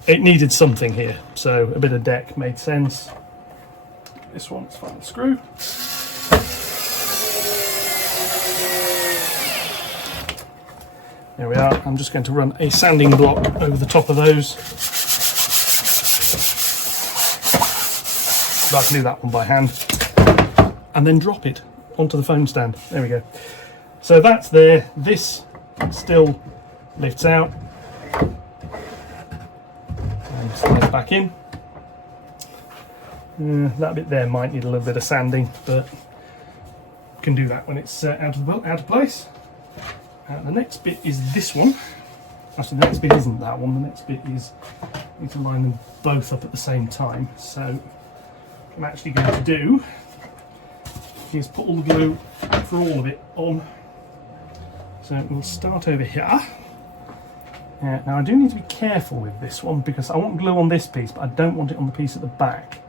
it needed something here, so a bit of deck made sense. This one's final screw. There we are. I'm just going to run a sanding block over the top of those. But I can do that one by hand. And then drop it onto the phone stand. There we go. So that's there. This still lifts out. And slides back in. That bit there might need a little bit of sanding, but can do that when it's out of place. The next bit is this one. Actually, the next bit isn't that one. The next bit is I need to line them both up at the same time. So what I'm actually going to do is put all the glue for all of it on. So we'll start over here. Now I do need to be careful with this one because I want glue on this piece, but I don't want it on the piece at the back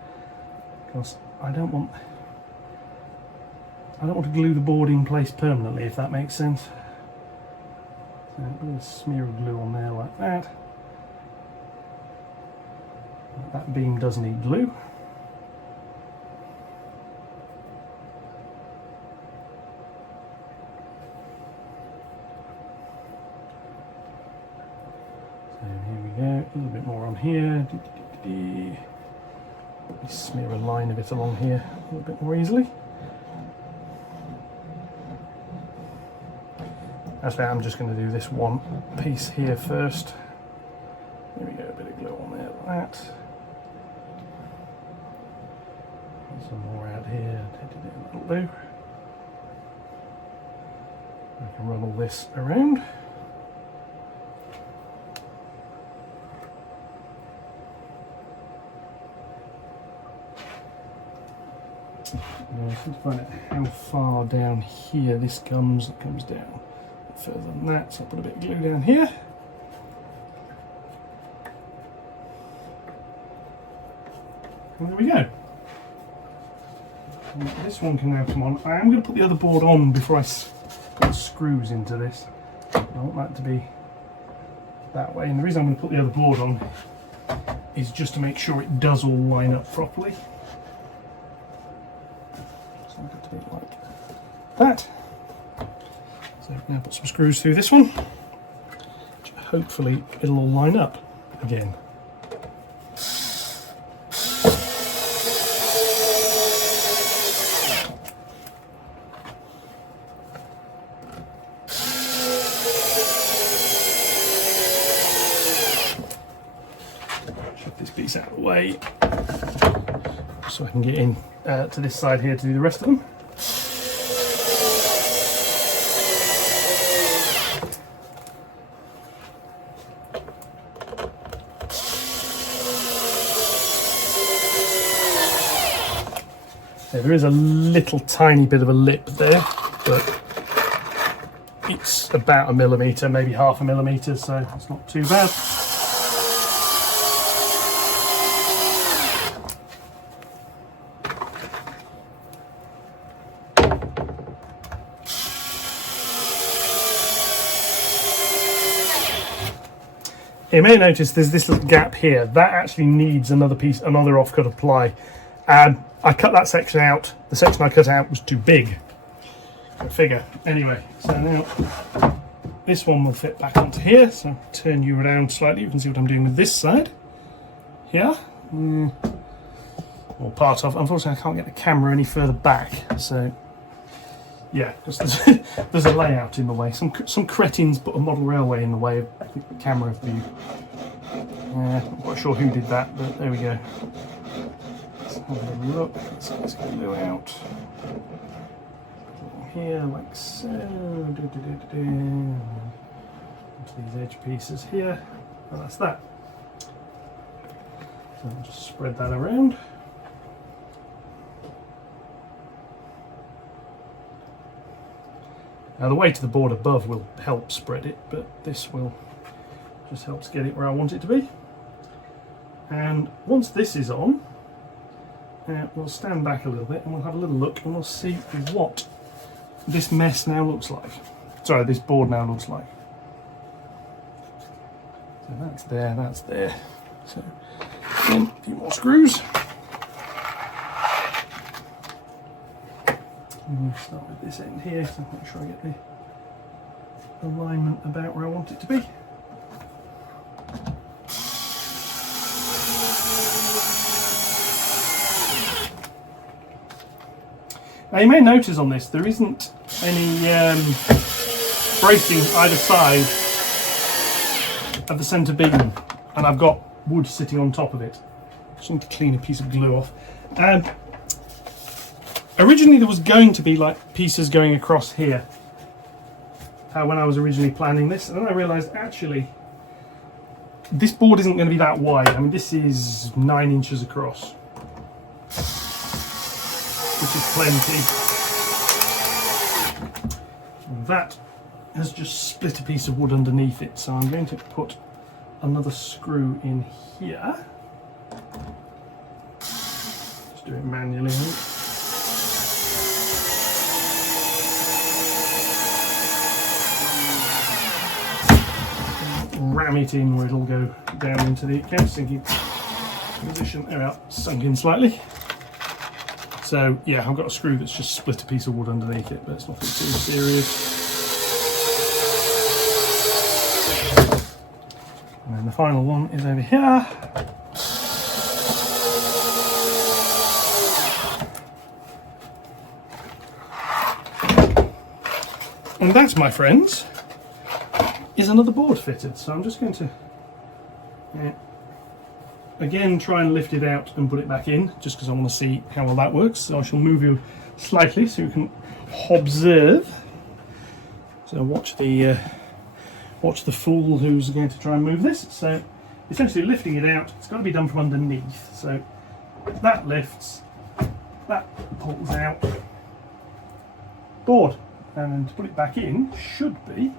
because I don't want to glue the board in place permanently, if that makes sense. So I'm going to smear of glue on there like that. That beam does need glue. So here we go, a little bit more on here. Smear a line of it along here a little bit more easily. Actually, I'm just going to do this one piece here first. There we go, a bit of glue on there like that. Some more out here, that'll do. I can run all this around. Now I need to find out how far down here this comes. It comes down further than that, so I'll put a bit of glue down here. And there we go. And this one can now come on. I am going to put the other board on before I put screws into this. I want that to be that way. And the reason I'm going to put the other board on is just to make sure it does all line up properly. So I'm going to do it like that. So now put some screws through this one. Hopefully it'll all line up again. Shove this piece out of the way so I can get in to this side here to do the rest of them. There is a little tiny bit of a lip there, but it's about 1 millimetre, maybe half a millimetre, so it's not too bad. You may notice there's this little gap here. That actually needs another offcut of ply. I cut that section out. The section I cut out was too big. Go figure. Anyway, so now this one will fit back onto here. So I'll turn you around slightly. You can see what I'm doing with this side. Here. Or part of. Unfortunately, I can't get the camera any further back. So yeah, just there's a layout in the way. Some cretins put a model railway in the way of the camera view. I'm not sure who did that, but there we go. Let's have a look. Let's get this glue out. Here, like so. Onto these edge pieces here. And that's that. So I'll just spread that around. Now the weight of the board above will help spread it, but this will just helps get it where I want it to be. And once this is on, we'll stand back a little bit and we'll have a little look and we'll see what this mess now looks like. Sorry, this board now looks like. So that's there, that's there. So again, a few more screws. And we'll start with this end here, so make sure I get the alignment about where I want it to be. Now you may notice on this there isn't any bracing either side of the centre beam, and I've got wood sitting on top of it. Just need to clean a piece of glue off. Originally there was going to be like pieces going across here when I was originally planning this, and then I realised actually this board isn't going to be that wide. I mean, this is 9 inches across, which is plenty. And that has just split a piece of wood underneath it, so I'm going to put another screw in here. Just do it manually. Ram it in where it'll go down into the countersinking position. There we are, sunk in slightly. So yeah, I've got a screw that's just split a piece of wood underneath it, but it's nothing too serious. And then the final one is over here. And that, my friends, is another board fitted. So I'm just going to again try and lift it out and put it back in, just because I want to see how well that works. So I shall move you slightly so you can observe. So watch the fool who's going to try and move this. So essentially lifting it out, it's got to be done from underneath. So that lifts, that pulls out, board, and to put it back in should be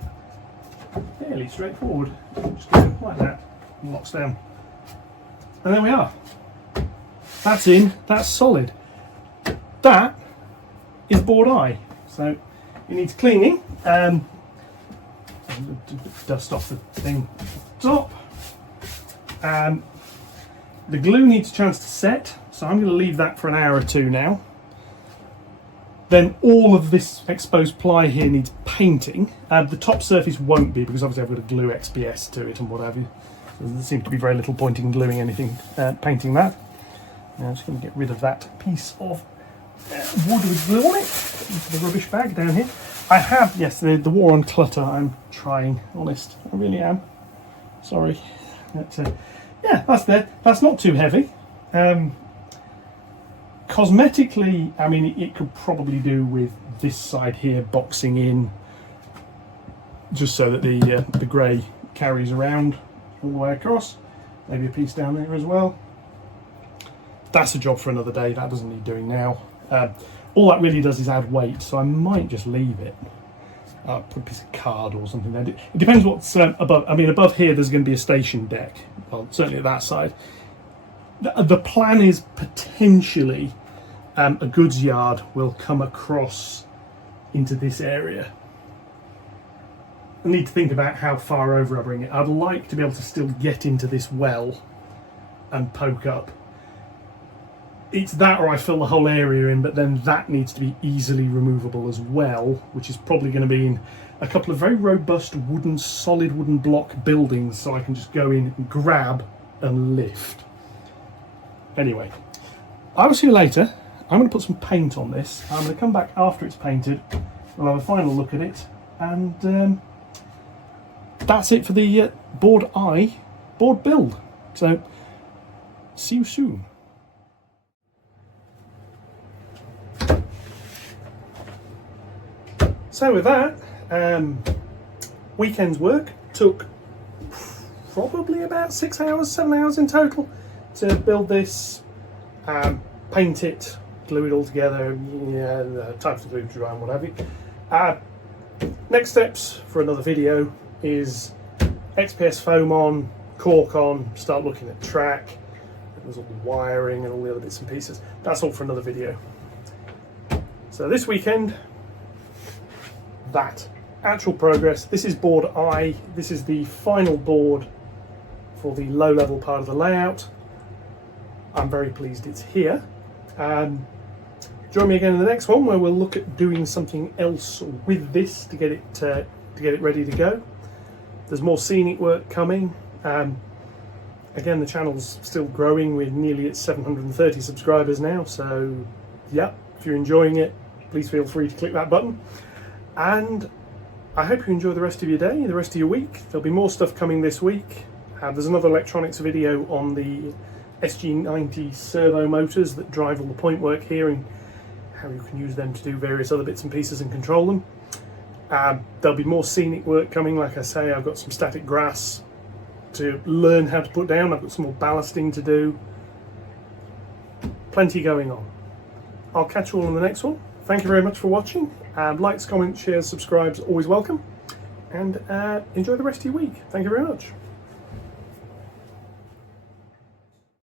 fairly straightforward. Just go like that, and locks down. And there we are. That's in, that's solid. That is board I. So it needs cleaning. Dust off the thing top. The glue needs a chance to set, so I'm going to leave that for an hour or two now. Then all of this exposed ply here needs painting. The top surface won't be, because obviously I've got to glue XPS to it and what have you. So there seems to be very little point in gluing anything, painting that. Now I'm just going to get rid of that piece of wood with glue on it into the rubbish bag down here. I have, yes, the war on clutter, I'm trying, honest, I really am. Sorry. But, yeah, that's there. That's not too heavy. Cosmetically, I mean, it could probably do with this side here boxing in, just so that the grey carries around all the way across. Maybe a piece down there as well. That's a job for another day. That doesn't need doing now. All that really does is add weight, so I might just leave it. Put a piece of card or something there. It depends what's above. I mean, above here there's going to be a station deck. Well, certainly at that side. The plan is potentially a goods yard will come across into this area. I need to think about how far over I bring it. I'd like to be able to still get into this well and poke up. It's that, or I fill the whole area in, but then that needs to be easily removable as well, which is probably going to be in a couple of very robust solid wooden block buildings, so I can just go in, grab and lift. Anyway, I will see you later. I'm going to put some paint on this. I'm going to come back after it's painted. We'll have a final look at it, and that's it for the board build. So, see you soon. So with that, weekend's work took probably about 6 hours, 7 hours in total to build this, paint it, glue it all together, types of glue to dry and what have you. Next steps for another video is XPS foam on, cork on, start looking at track. There's all the wiring and all the other bits and pieces. That's all for another video. So this weekend, that actual progress. This is board I. This is the final board for the low level part of the layout. I'm very pleased it's here. Join me again in the next one, where we'll look at doing something else with this to get it to get it ready to go. There's more scenic work coming. Again, the channel's still growing. We're nearly at 730 subscribers now, so yeah, if you're enjoying it, please feel free to click that button. And I hope you enjoy the rest of your day, the rest of your week. There'll be more stuff coming this week. There's another electronics video on the SG90 servo motors that drive all the point work here and how you can use them to do various other bits and pieces and control them. There'll be more scenic work coming. Like I say, I've got some static grass to learn how to put down. I've got some more ballasting to do. Plenty going on. I'll catch you all in the next one. Thank you very much for watching. Likes, comments, shares, subscribes, always welcome. And enjoy the rest of your week. Thank you very much.